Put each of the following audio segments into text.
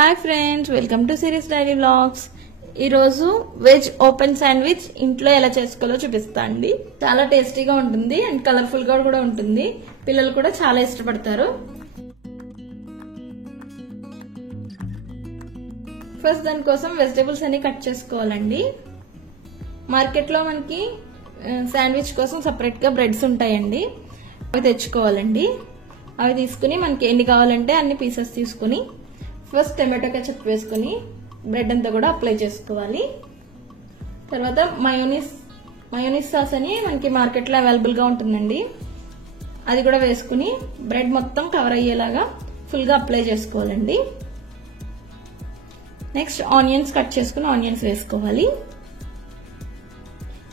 Hi friends, welcome to series diary vlogs. ఈరోజు veg open sandwich ఇంట్లో ఎలా చేసుకోవాలో చూపిస్తా అండి. చాలా టేస్టీగా ఉంటుంది అండ్ కలర్ఫుల్ గా కూడా ఉంటుంది. పిల్లలు కూడా చాలా ఇష్టపడతారు. ఫస్ట్ దానికోసం వెజిటేబుల్స్ అన్ని కట్ చేసుకోవాలండి. మార్కెట్ లో మనకి శాండ్విచ్ కోసం సపరేట్ గా బ్రెడ్స్ ఉంటాయండి, అవి తెచ్చుకోవాలండి. అవి తీసుకుని మనకి ఎన్ని కావాలంటే అన్ని పీసెస్ తీసుకుని ఫస్ట్ టమాటో కెచప్ వేసుకుని బ్రెడ్ అంతా కూడా అప్లై చేసుకోవాలి. తర్వాత మయోనీస్ సాస్ అని మనకి మార్కెట్లో అవైలబుల్ గా ఉంటుందండి, అది కూడా వేసుకుని బ్రెడ్ మొత్తం కవర్ అయ్యేలాగా ఫుల్ గా అప్లై చేసుకోవాలండి. నెక్స్ట్ ఆనియన్స్ కట్ చేసుకుని ఆనియన్స్ వేసుకోవాలి.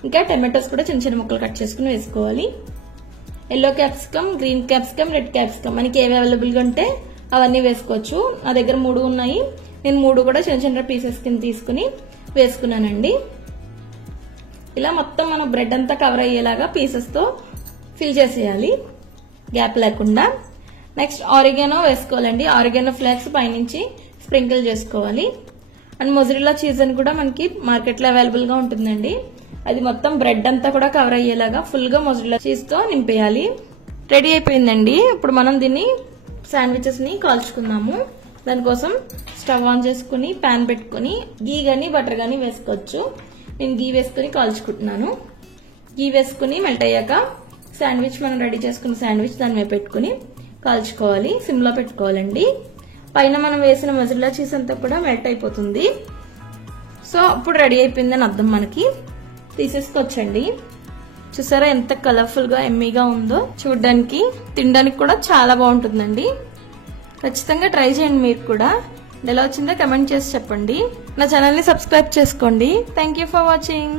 ఇంకా టమాటోస్ కూడా చిన్న చిన్న ముక్కలు కట్ చేసుకుని వేసుకోవాలి. Yellow capsicum, green capsicum, red capsicum మనకి ఏవి అవైలబుల్ గా ఉంటే అవన్నీ వేసుకోవచ్చు. నా దగ్గర 3 ఉన్నాయి. నేను 3 కూడా చిన్న చిన్న పీసెస్ కింద తీసుకుని వేసుకున్నానండి. ఇలా మొత్తం మనం బ్రెడ్ అంతా కవర్ అయ్యేలాగా పీసెస్ తో ఫిల్ చేసేయాలి, గ్యాప్ లేకుండా. నెక్స్ట్ ఆరిగానో వేసుకోవాలండి. ఆరిగానో ఫ్లేక్స్ పైనుంచి స్ప్రింకిల్ చేసుకోవాలి. అండ్ మొజరెల్లా చీజ్ అని కూడా మనకి మార్కెట్ లో అవైలబుల్ గా ఉంటుందండి, అది మొత్తం బ్రెడ్ అంతా కూడా కవర్ అయ్యేలాగా ఫుల్ గా మొజరెల్లా చీజ్ తో నింపేయాలి. రెడీ అయిపోయిందండి. ఇప్పుడు మనం దీన్ని శాండ్విచెస్ ని కాల్చుకుందాము. దానికోసం స్టవ్ ఆన్ చేసుకుని ప్యాన్ పెట్టుకుని గీ గానీ బటర్ గానీ వేసుకోవచ్చు. నేను గీ వేసుకుని కాల్చుకుంటున్నాను. గీ వేసుకుని మెల్ట్ అయ్యాక శాండ్విచ్ మనం రెడీ చేసుకున్న శాండ్విచ్ దాని మీద పెట్టుకుని కాల్చుకోవాలి. సిమ్ లో పెట్టుకోవాలండి. పైన మనం వేసిన మొజరెల్లా చీజ్ అంతా కూడా మెల్ట్ అయిపోతుంది. సో అప్పుడు రెడీ అయిపోయిందని అర్థం. మనకి తీసేసుకోవచ్చండి. చూసారా ఎంత కలర్ఫుల్ గా ఎమ్మీగా ఉందో, చూడడానికి తినడానికి కూడా చాలా బాగుంటుందండి. ఖచ్చితంగా ట్రై చేయండి మీరు కూడా. ఎలా వచ్చిందో కమెంట్ చేసి చెప్పండి. నా ఛానల్ ని సబ్స్క్రైబ్ చేసుకోండి. Thank you for watching.